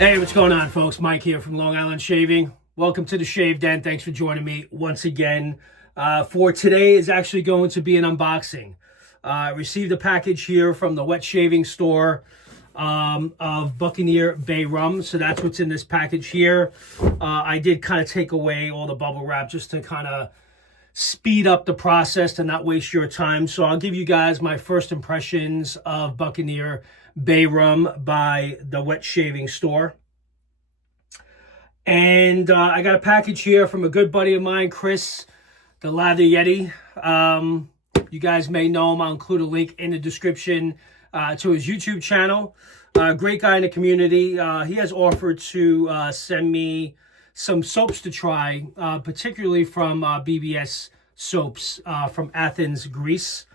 Hey, what's going on, folks? Mike here from Long Island Shaving. Welcome to the Shave Den. Thanks for joining me once again. For today is actually going to be an unboxing. I received a package here from the wet shaving store of Buccaneer Bay Rum. So that's what's in this package here. I did kind of take away all the bubble wrap just to kind of speed up the process to not waste your time. So I'll give you guys my first impressions of Buccaneer Bay Rum by the wet shaving store. And I got a package here from a good buddy of mine, Chris, the Lather YETI. You guys may know him. I'll include a link in the description to his YouTube channel. Great guy in the community. He has offered to send me some soaps to try, particularly from BBS Soaps from Athens, Greece.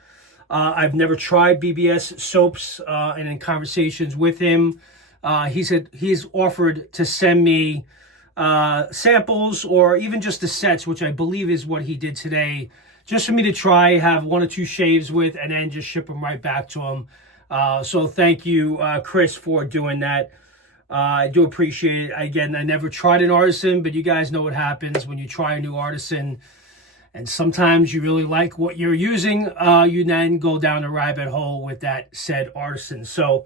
I've never tried BBS Soaps, and in conversations with him, he's offered to send me samples or even just the sets, which I believe is what he did today, just for me to try, have one or two shaves with, and then just ship them right back to him. So thank you, Chris, for doing that. I do appreciate it. Again, I never tried an artisan, but you guys know what happens when you try a new artisan. And sometimes you really like what you're using. You then go down a rabbit hole with that said artisan. So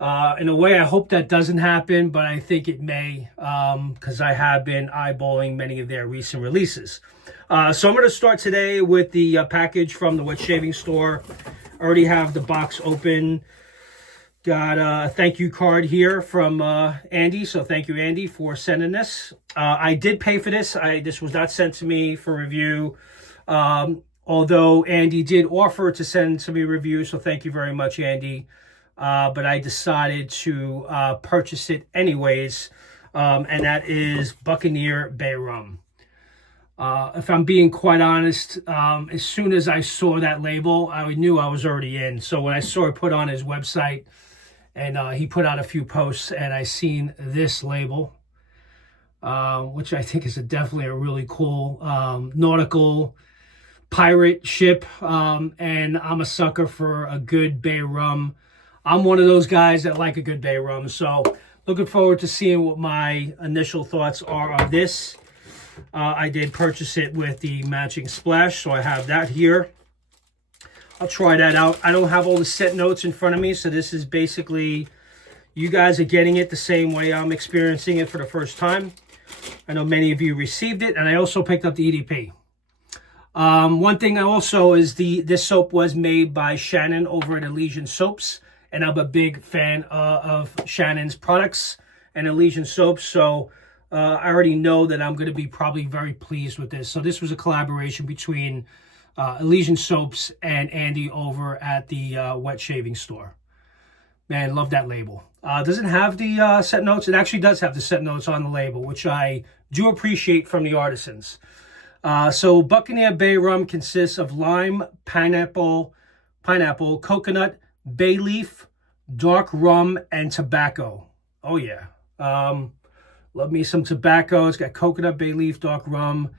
in a way, I hope that doesn't happen, but I think it may, because I have been eyeballing many of their recent releases. So I'm going to start today with the package from the wet shaving store. I already have the box open. Got a thank you card here from Andy. So thank you, Andy, for sending this. I did pay for this. This was not sent to me for review. Although Andy did offer to send to me a review. So thank you very much, Andy. But I decided to purchase it anyways. And that is Buccaneer Bay Rum. If I'm being quite honest, as soon as I saw that label, I knew I was already in. So when I saw it put on his website, and he put out a few posts, and I seen this label, which I think is definitely a really cool nautical pirate ship. And I'm a sucker for a good bay rum. I'm one of those guys that like a good bay rum. So looking forward to seeing what my initial thoughts are of this. I did purchase it with the matching splash, so I have that here. I'll try that out. I don't have all the set notes in front of me, so this is basically, you guys are getting it the same way I'm experiencing it for the first time. I know many of you received it, and I also picked up the EDP. One thing also is this soap was made by Shannon over at Elysian Soaps, and I'm a big fan of Shannon's products and Elysian Soaps, so I already know that I'm going to be probably very pleased with this. So this was a collaboration between Elysian Soaps and Andy over at the wet shaving store. Man, love that label. Does it have the set notes? It actually does have the set notes on the label, which I do appreciate from the artisans. So Buccaneer Bay Rum consists of lime, pineapple, coconut, bay leaf, dark rum, and tobacco. Oh yeah. Love me some tobacco. It's got coconut, bay leaf, dark rum,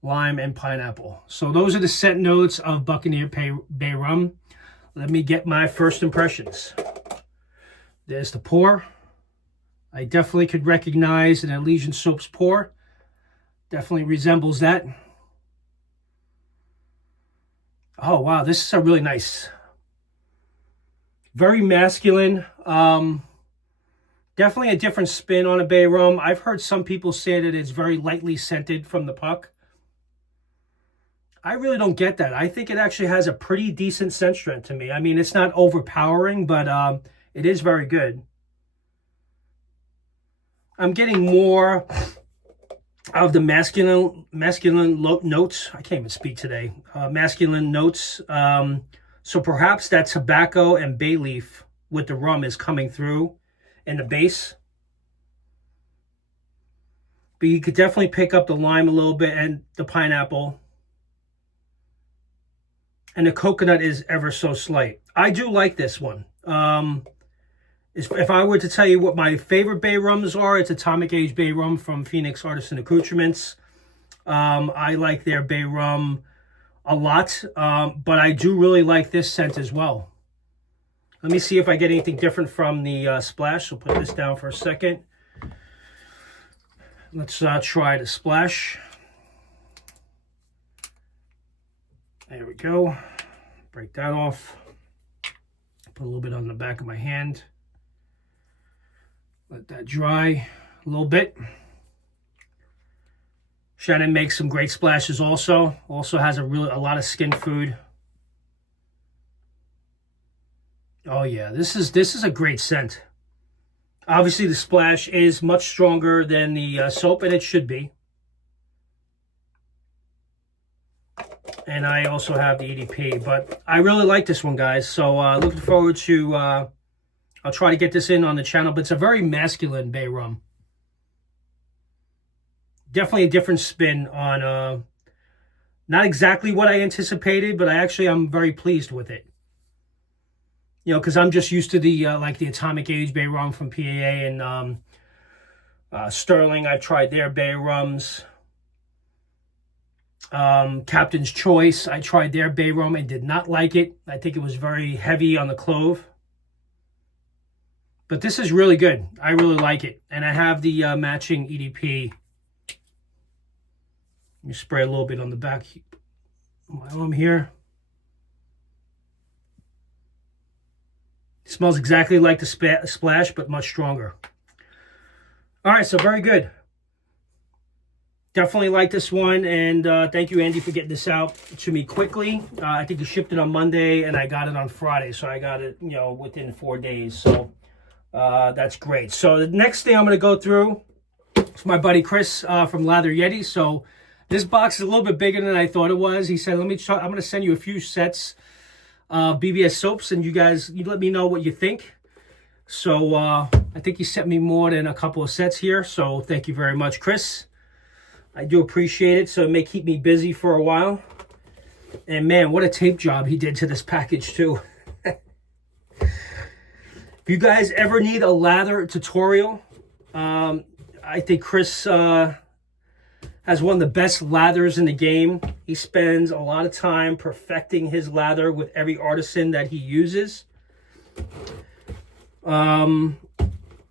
lime, and pineapple. So those are the set notes of Buccaneer Bay Rum. Let me get my first impressions. There's the pour. I definitely could recognize an Elysian Soaps pour. Definitely resembles that. Oh, wow. This is a really nice. Very masculine. Definitely a different spin on a Bay Rum. I've heard some people say that it's very lightly scented from the puck. I really don't get that. I think it actually has a pretty decent scent strength to me. I mean, it's not overpowering, but it is very good. I'm getting more of the masculine notes. I can't even speak today. Masculine notes. So perhaps that tobacco and bay leaf with the rum is coming through in the base. But you could definitely pick up the lime a little bit and the pineapple. And the coconut is ever so slight. I do like this one. If I were to tell you what my favorite bay rums are, it's Atomic Age Bay Rum from Phoenix Artisan Accoutrements. I like their bay rum a lot, but I do really like this scent as well. Let me see if I get anything different from the Splash. So put this down for a second. Let's try the splash. There we go. Break that off. Put a little bit on the back of my hand. Let that dry a little bit. Shannon makes some great splashes also. Also has a lot of skin food. Oh yeah, this is a great scent. Obviously the splash is much stronger than the soap, and it should be. And I also have the EDP, but I really like this one, guys. So looking forward to, I'll try to get this in on the channel, but it's a very masculine bay rum. Definitely a different spin on, not exactly what I anticipated, but I'm very pleased with it. You know, because I'm just used to the, like the Atomic Age bay rum from PAA and Sterling. I've tried their bay rums. Captain's Choice, I tried their bay rum and did not like it. I think it was very heavy on the clove. But this is really good. I really like it. And I have the matching EDP. Let me spray a little bit on the back of my arm here. It smells exactly like the splash, but much stronger. All right, so very good. Definitely like this one, and thank you, Andy, for getting this out to me quickly. I think you shipped it on Monday, and I got it on Friday, so I got it, you know, within 4 days. So that's great. So the next thing I'm going to go through is my buddy Chris from Lather YETI. So this box is a little bit bigger than I thought it was. He said, I'm going to send you a few sets of BBS soaps, and you let me know what you think. So I think he sent me more than a couple of sets here. So thank you very much, Chris. I do appreciate it, so it may keep me busy for a while. And man, what a tape job he did to this package too. If you guys ever need a lather tutorial, I think Chris has one of the best lathers in the game. He spends a lot of time perfecting his lather with every artisan that he uses.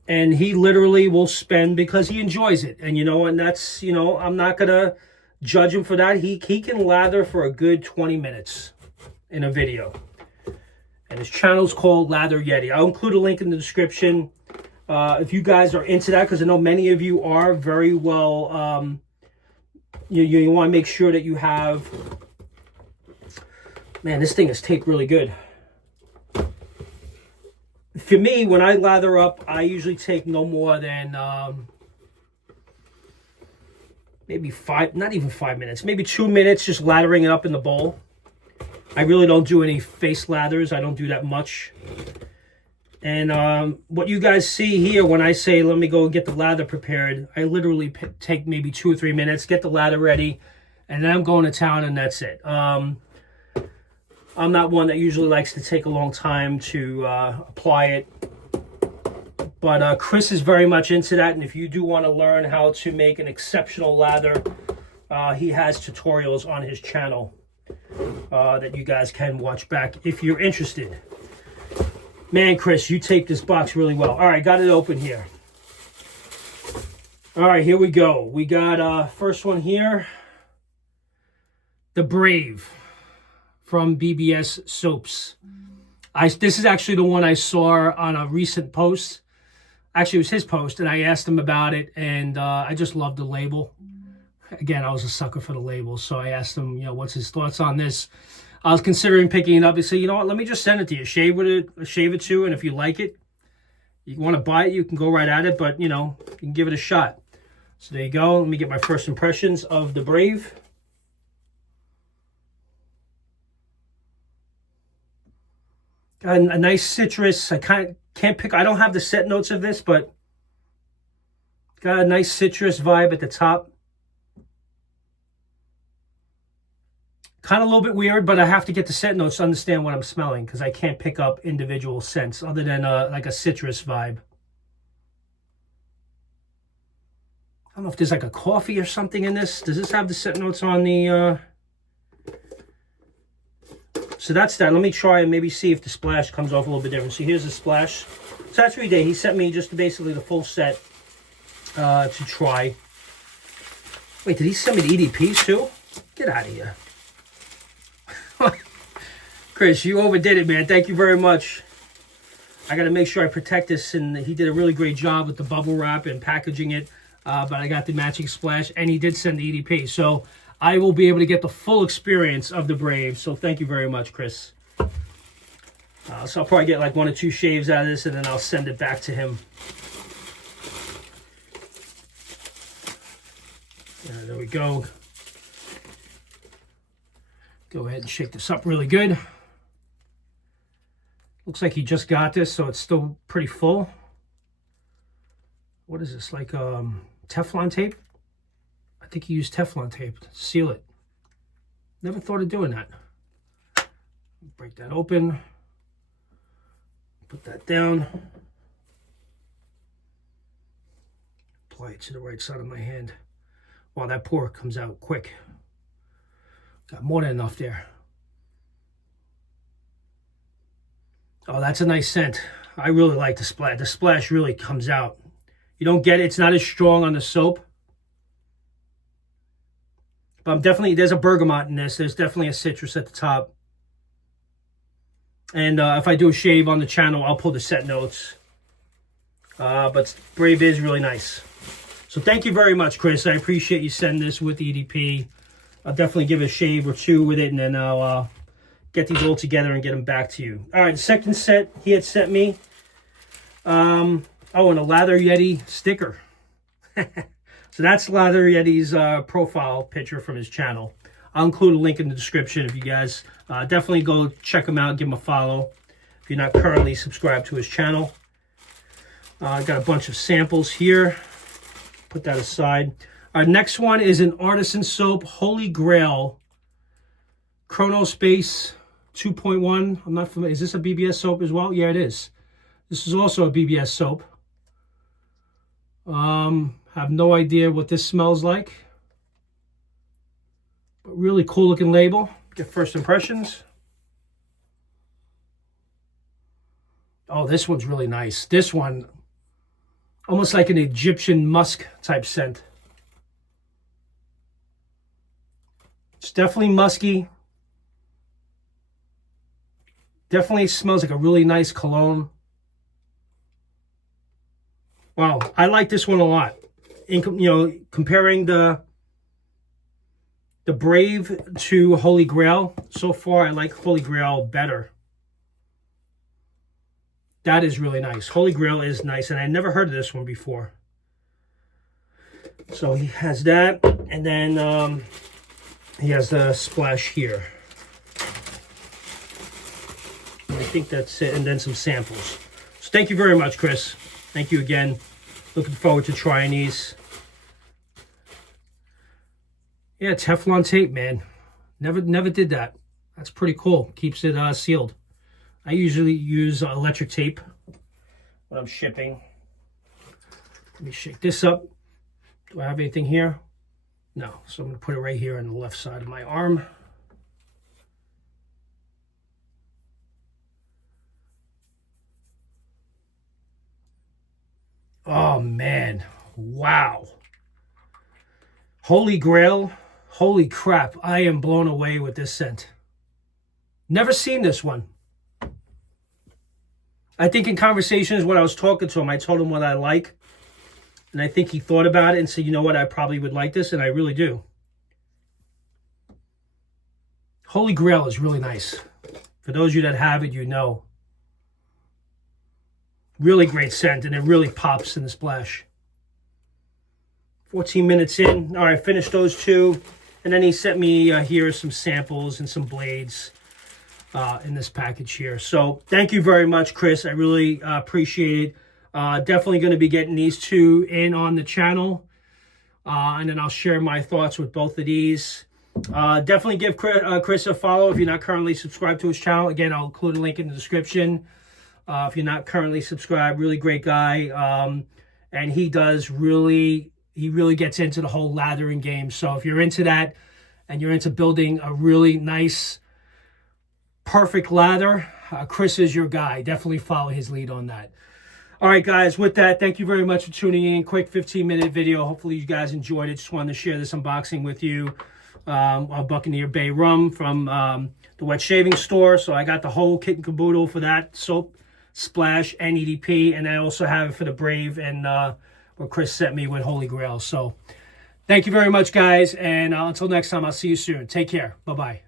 And he literally will spend because he enjoys it. And, you know, and that's, you know, I'm not going to judge him for that. He can lather for a good 20 minutes in a video. And his channel's called Lather YETI. I'll include a link in the description if you guys are into that, because I know many of you are very well. You want to make sure that you have... Man, this thing is taped really good. For me, when I lather up, I usually take no more than maybe not even 5 minutes, maybe 2 minutes just lathering it up in the bowl. I really don't do any face lathers. I don't do that much. And what you guys see here when I say, let me go get the lather prepared, I literally take maybe 2 or 3 minutes, get the lather ready, and then I'm going to town, and that's it. I'm not one that usually likes to take a long time to apply it. But Chris is very much into that. And if you do want to learn how to make an exceptional lather, he has tutorials on his channel that you guys can watch back if you're interested. Man, Chris, you take this box really well. All right, got it open here. All right, here we go. We got first one here. The Brave from BBS Soaps. This is actually the one I saw on a recent post. Actually, it was his post, and I asked him about it, and I just love the label. Again, I was a sucker for the label, so I asked him, you know, what's his thoughts on this. I was considering picking it up and say, you know what, let me just send it to you. Shave it too, and if you like it, you want to buy it, you can go right at it, but, you know, you can give it a shot. So there you go. Let me get my first impressions of the Brave. Got a nice citrus. I can't pick. I don't have the set notes of this, but got a nice citrus vibe at the top. Kind of a little bit weird, but I have to get the scent notes to understand what I'm smelling, because I can't pick up individual scents other than like a citrus vibe. I don't know if there's like a coffee or something in this. Does this have the scent notes on the... So that's that. Let me try and maybe see if the splash comes off a little bit different. So here's the splash. So that's what he did. He sent me just basically the full set to try. Wait, did he send me the EDPs too? Get out of here. Chris, you overdid it, man. Thank you very much. I got to make sure I protect this, and he did a really great job with the bubble wrap and packaging it. But I got the matching splash, and he did send the EDP. So I will be able to get the full experience of the Brave. So thank you very much, Chris. So I'll probably get like 1 or 2 shaves out of this, and then I'll send it back to him. There we go. Go ahead and shake this up really good. Looks like he just got this, so it's still pretty full. What is this, like Teflon tape? I think he used Teflon tape to seal it. Never thought of doing that. Break that open. Put that down. Apply it to the right side of my hand. Wow, that pour comes out quick. Got more than enough there. Oh, that's a nice scent. I really like the splash. The splash really comes out. You don't get it. It's not as strong on the soap. But I'm definitely, there's a bergamot in this. There's definitely a citrus at the top. And if I do a shave on the channel, I'll pull the scent notes. But Brave is really nice. So thank you very much, Chris. I appreciate you sending this with EDP. I'll definitely give a shave or 2 with it, and then I'll get these all together and get them back to you. All right, the second set he had sent me. Oh, and a Lather YETI sticker. So that's Lather YETI's profile picture from his channel. I'll include a link in the description if you guys definitely go check him out, give him a follow if you're not currently subscribed to his channel. I got a bunch of samples here. Put that aside. Our next one is an artisan soap, Holy Grail, Chronospace 2.1. I'm not familiar. Is this a BBS soap as well? Yeah, it is. This is also a BBS soap. Have no idea what this smells like. But really cool looking label. Get first impressions. Oh, this one's really nice. This one, almost like an Egyptian musk type scent. It's definitely musky. Definitely smells like a really nice cologne. Wow, I like this one a lot. Comparing the Brave to Holy Grail, so far I like Holy Grail better. That is really nice. Holy Grail is nice, and I never heard of this one before. So he has that, and then he has the splash here. I think that's it, and then some samples. So thank you very much, Chris. Thank you again. Looking forward to trying these. Yeah, Teflon tape, man. Never did that. That's pretty cool. Keeps it sealed. I usually use electric tape when I'm shipping. Let me shake this up. Do I have anything here? No. So I'm going to put it right here on the left side of my arm. Oh, man. Wow. Holy Grail. Holy crap. I am blown away with this scent. Never seen this one. I think in conversations when I was talking to him, I told him what I like. And I think he thought about it and said, you know what, I probably would like this. And I really do. Holy Grail is really nice. For those of you that have it, you know. Really great scent, and it really pops in the splash. 14 minutes in. All right, finished those 2. And then he sent me here some samples and some blades in this package here. So thank you very much, Chris. I really appreciate it. Definitely going to be getting these 2 in on the channel. And then I'll share my thoughts with both of these. Definitely give Chris a follow if you're not currently subscribed to his channel. Again, I'll include a link in the description. If you're not currently subscribed, really great guy. And he really gets into the whole lathering game. So if you're into that and you're into building a really nice, perfect lather, Chris is your guy. Definitely follow his lead on that. All right, guys, with that, thank you very much for tuning in. Quick 15-minute video. Hopefully you guys enjoyed it. Just wanted to share this unboxing with you on Buccaneer Bay Rum from the wet shaving store. So I got the whole kit and caboodle for that soap, splash, and EDP. And I also have it for the Brave and what Chris sent me with Holy Grail. So thank you very much, guys. And until next time, I'll see you soon. Take care. Bye-bye.